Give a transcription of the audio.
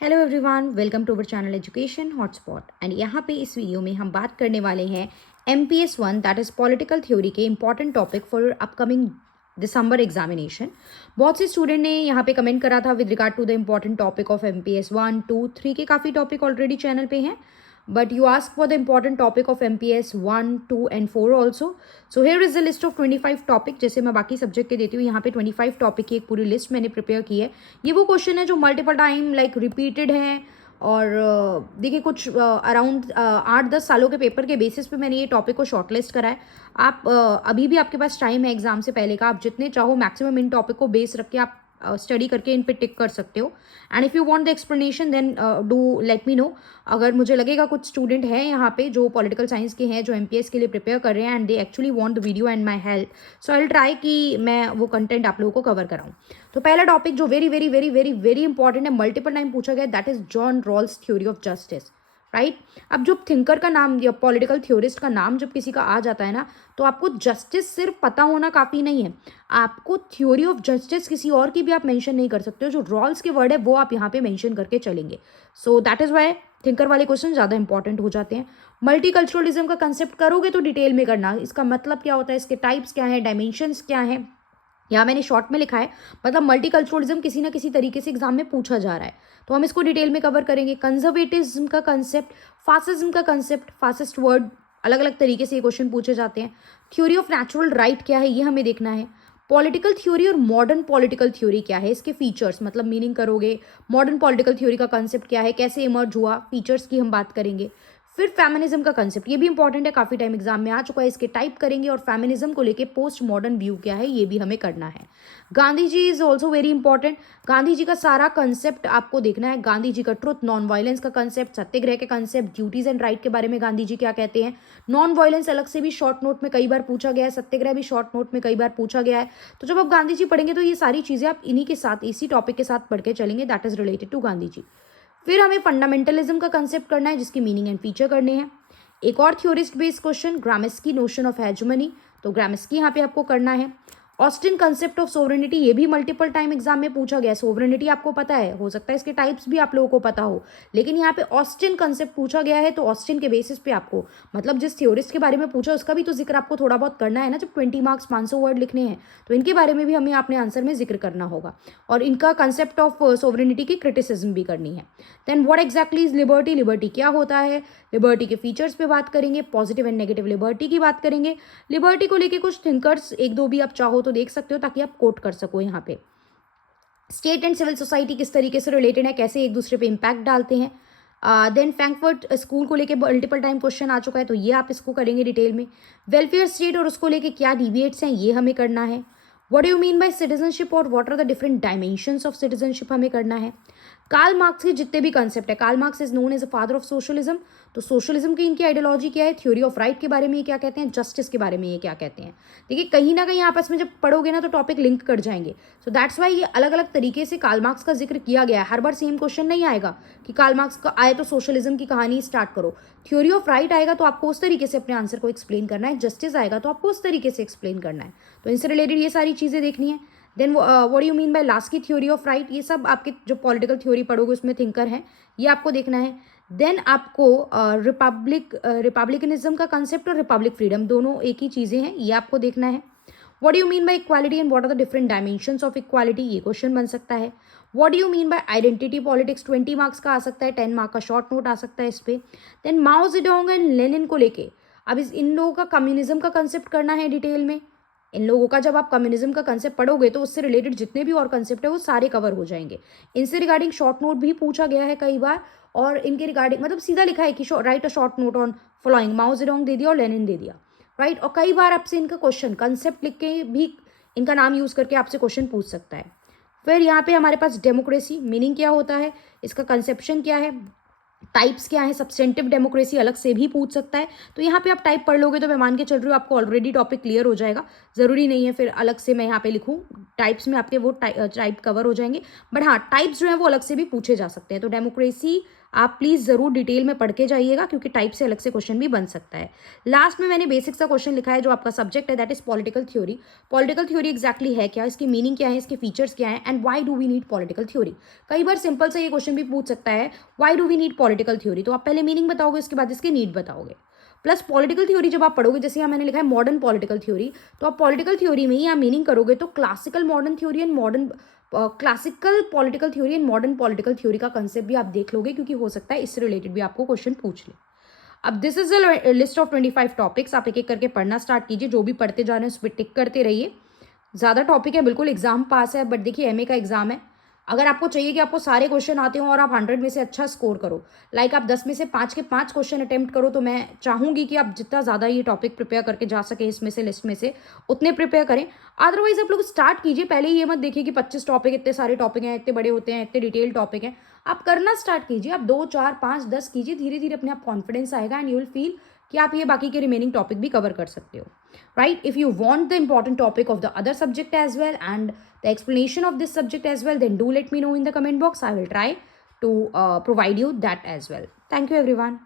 Hello everyone, welcome to our channel education hotspot. And यहाँ पे इस वीडियो में हम बात करने वाले हैं MPS 1 that is political theory के important topic for upcoming December examination. बहुत से स्टूडेंट ने यहाँ पे कमेंट करा था with regard to the important topic of MPS 1, 2, 3 के काफ़ी टॉपिक ऑलरेडी चैनल पे हैं, but you ask for the important topic of MPS 1, 2 and 4 also. So here is the list of 25 topic. जैसे मैं बाकी सब्जेक्ट के देती हूँ, यहाँ पे 25 टॉपिक की एक पूरी लिस्ट मैंने प्रिपेयर की है। ये वो क्वेश्चन है जो मल्टीपल टाइम रिपीटेड हैं और देखिए कुछ अराउंड 8-10 सालों के पेपर के बेसिस पे मैंने ये टॉपिक को शॉर्टलिस्ट करा है। आप अभी भी आपके पास टाइम है एग्जाम से पहले का, आप जितने चाहो मैक्सिमम इन टॉपिक को बेस रख के आप स्टडी करके इन पे टिक कर सकते हो। And if you want the explanation then do let me know. अगर मुझे लगेगा कुछ स्टूडेंट हैं यहाँ पे जो पॉलिटिकल साइंस के हैं, जो MPS के लिए प्रिपेयर कर रहे हैं and they actually want the video and my help, so I will try कि मैं वो कंटेंट आप लोगों को कवर कराऊँ। तो पहला टॉपिक जो very very very very very important है, मल्टीपल टाइम पूछा गया, that is John Rawls theory of justice, right. अब जब थिंकर का नाम या पॉलिटिकल थ्योरिस्ट का नाम जब किसी का आ जाता है ना, तो आपको जस्टिस सिर्फ पता होना काफ़ी नहीं है, आपको थ्योरी ऑफ जस्टिस किसी और की भी आप मेंशन नहीं कर सकते हो। जो रॉल्स के वर्ड है वो आप यहाँ पे मेंशन करके चलेंगे। So that is why thinker वाले क्वेश्चन ज़्यादा इंपॉर्टेंट हो जाते हैं। मल्टीकल्चरलिज्म का कंसेप्ट करोगे तो डिटेल में करना, इसका मतलब क्या होता है, इसके टाइप्स क्या है, डायमेंशंस क्या है, यहाँ मैंने शॉर्ट में लिखा है। मतलब मल्टीकल्चरलिज्म किसी ना किसी तरीके से एग्जाम में पूछा जा रहा है, तो हम इसको डिटेल में कवर करेंगे। कंजर्वेटिज्म का कंसेप्ट, फासिज्म का कंसेप्ट, फासिस्ट वर्ड अलग अलग तरीके से ये क्वेश्चन पूछे जाते हैं। थ्योरी ऑफ नेचुरल राइट क्या है ये हमें देखना है। पॉलिटिकल थ्योरी और मॉडर्न पॉलिटिकल थ्योरी क्या है, इसके फीचर्स मतलब मीनिंग करोगे। मॉडर्न पॉलिटिकल थ्योरी का कंसेप्ट क्या है, कैसे इमर्ज हुआ, फीचर्स की हम बात करेंगे। फिर फेमिनिज्म का कंसेप्ट, ये भी इंपॉर्टेंट है, काफ़ी टाइम एग्जाम में आ चुका है, इसके टाइप करेंगे। और फेमिनिज्म को लेके पोस्ट मॉडर्न व्यू क्या है ये भी हमें करना है। Gandhi ji is also very important, Gandhi ji का सारा कंसेप्ट आपको देखना है। गांधी जी का ट्रुथ, नॉन वायलेंस का कंसेप्ट, सत्याग्रह के कंसेप्ट, ड्यूटीज एंड राइट के बारे में गांधी जी क्या कहते हैं। नॉन वायलेंस अलग से भी शॉर्ट नोट में कई बार पूछा गया है, सत्याग्रह भी शॉर्ट नोट में कई बार पूछा गया है। तो जब आप गांधी जी पढ़ेंगे तो ये सारी चीज़ें आप इन्हीं के साथ, इसी टॉपिक के साथ पढ़ के चलेंगे, that is related to Gandhi ji. फिर हमें फंडामेंटलिज्म का कंसेप्ट करना है, जिसकी मीनिंग एंड फीचर करने हैं। एक और theorist based question, Gramsci notion of hegemony, तो ग्रामेस्की यहाँ पे आपको करना है। ऑस्टिन कंसेप्ट ऑफ सोवरेनिटी, ये भी मल्टीपल टाइम एग्जाम में पूछा गया है। सोवरेनिटी आपको पता है, हो सकता है इसके टाइप्स भी आप लोगों को पता हो, लेकिन यहाँ पे ऑस्टिन कंसेप्ट पूछा गया है, तो ऑस्टिन के बेसिस पे आपको, मतलब जिस थ्योरिस्ट के बारे में पूछा उसका भी तो जिक्र आपको थोड़ा बहुत करना है ना। जब 20 मार्क्स 500 वर्ड लिखने हैं तो इनके बारे में भी हमें अपने आंसर में जिक्र करना होगा, और इनका कंसेप्ट ऑफ सोवरेनिटी की क्रिटिसिज्म भी करनी है। Then what exactly is liberty, liberty क्या होता है, लिबर्टी के फीचर्स पे बात करेंगे, पॉजिटिव एंड नेगेटिव लिबर्टी की बात करेंगे। लिबर्टी को लेके कुछ थिंकर्स एक दो भी आप चाहो तो देख सकते हो, ताकि आप कोट कर सको यहाँ पे। स्टेट एंड सिविल सोसाइटी किस तरीके से रिलेटेड है, कैसे एक दूसरे पे इम्पैक्ट डालते हैं। देन फ्रैंकफर्ट स्कूल को लेके मल्टीपल टाइम क्वेश्चन आ चुका है, तो ये आप इसको करेंगे डिटेल में। वेलफेयर स्टेट और उसको लेके क्या डिबेट्स हैं ये हमें करना है। What do you mean by citizenship और what are the different dimensions of citizenship हमें करना है। कार्ल मार्क्स के जितने भी कंसेप्ट है, Karl Marx is known as a father of socialism, तो सोशलिज्म की इनकी आइडियोलॉजी क्या है, थ्योरी ऑफ राइट के बारे में ये क्या कहते हैं, जस्टिस के बारे में ये क्या कहते हैं। देखिए कहीं ना कहीं आपस में जब पढ़ोगे ना तो टॉपिक लिंक कर जाएंगे। सो दैट्स वाई ये अलग अलग तरीके से कार्ल मार्क्स का जिक्र किया गया है। हर बार सेम क्वेश्चन नहीं आएगा कि कार्ल मार्क्स का आए तो सोशलिज्म की कहानी स्टार्ट करो, थ्योरी ऑफ राइट आएगा तो आपको उस तरीके से अपने आंसर को एक्सप्लेन करना है, जस्टिस आएगा तो आपको उस तरीके से एक्सप्लेन करना है। तो इनसे रिलेटेड ये सारी चीज़ें देखनी है। Then what you mean by Laski theory of right, ये सब आपके जो पॉलिटिकल थ्योरी पढ़ोगे उसमें थिंकर है, ये आपको देखना है। देन आपको रिपब्लिकनिज्म का कंसेप्ट और रिपब्लिक फ्रीडम दोनों एक ही चीज़ें हैं, ये आपको देखना है। What do you mean by equality and what are the different dimensions of equality, ये क्वेश्चन बन सकता है। What do you mean by identity politics, 20 marks का आ सकता है, 10 मार्क का शॉर्ट नोट आ सकता है इस पे। Then Mao Zedong and Lenin को लेके, अब इन लोगों का कम्युनिज्म का कंसेप्ट करना है डिटेल में। इन लोगों का जब आप कम्युनिज्म का कंसेप्ट पढ़ोगे तो उससे रिलेटेड जितने भी और कंसेप्ट है वो सारे कवर हो जाएंगे। इनसे रिगार्डिंग शॉर्ट नोट भी पूछा गया है कई बार, और इनके रिगार्डिंग मतलब सीधा लिखा है कि write a short note on following, Mao Zedong दे दिया और लेनिन दे दिया, राइट। और कई बार आपसे इनका क्वेश्चन कंसेप्ट लिख के भी इनका नाम यूज करके आपसे क्वेश्चन पूछ सकता है। फिर यहाँ पे हमारे पास डेमोक्रेसी, मीनिंग क्या होता है, इसका कंसेप्शन क्या है, टाइप्स क्या है, सब्सटेंटिव डेमोक्रेसी अलग से भी पूछ सकता है। तो यहाँ पे आप टाइप पढ़ लोगे तो मैं मान के चल रही हूँ आपको ऑलरेडी टॉपिक क्लियर हो जाएगा, ज़रूरी नहीं है फिर अलग से मैं यहाँ पे लिखूँ, टाइप्स में आपके वो टाइप कवर हो जाएंगे। बट हाँ, टाइप्स जो है वो अलग से भी पूछे जा सकते हैं। तो डेमोक्रेसी आप प्लीज़ ज़रूर डिटेल में पढ़ के जाइएगा, क्योंकि टाइप से अलग से क्वेश्चन भी बन सकता है। लास्ट में मैंने बेसिक सा क्वेश्चन लिखा है, जो आपका सब्जेक्ट है, that is political theory. Political theory exactly है क्या, इसकी मीनिंग क्या है, इसके फीचर्स क्या है, and why do we need political theory. कई बार सिंपल से ये क्वेश्चन भी पूछ सकता है, why do we need political theory. तो आप पहले मीनिंग बताओगे, उसके बाद इसकी नीड बताओगे। प्लस पॉलिटिकल थ्योरी जब आप पढ़ोगे, जैसे यहाँ मैंने लिखा है मॉडर्न पॉलिटिकल थ्योरी, तो आप पॉलिटिकल थ्योरी में ही आप मीनिंग करोगे तो classical modern theory and modern classical political theory and modern political theory का कंसेप्ट भी आप देख लोगे, क्योंकि हो सकता है इससे रिलेटेड भी आपको क्वेश्चन पूछ ले। अब this is a list of 25 topics. आप एक एक करके पढ़ना स्टार्ट कीजिए, जो भी पढ़ते जा रहे हैं उस पर टिक करते रहिए। ज़्यादा टॉपिक है, बिल्कुल एग्जाम पास है, बट देखिए एमए का एग्जाम है। अगर आपको चाहिए कि आपको सारे क्वेश्चन आते हो और आप 100 में से अच्छा स्कोर करो, लाइक आप 10 में से 5 के 5 क्वेश्चन अटेम्प्ट करो, तो मैं चाहूंगी कि आप जितना ज़्यादा ये टॉपिक प्रिपेयर करके जा सके इसमें से, लिस्ट में से, उतने प्रिपेयर करें। अदरवाइज आप लोग स्टार्ट कीजिए, पहले ही ये मत देखिए कि 25 टॉपिक, इतने सारे टॉपिक हैं, इतने बड़े होते हैं, इतने डिटेल टॉपिक हैं। आप करना स्टार्ट कीजिए, आप 2 4 5 10 कीजिए, धीरे धीरे अपने आप कॉन्फिडेंस आएगा एंड यू विल फील कि आप ये बाकी के रिमेनिंग टॉपिक भी कवर कर सकते हो, right? If you want the important topic of the other subject as well and the explanation of this subject as well, then do let me know in the comment box. I will try to provide you that as well. Thank you everyone.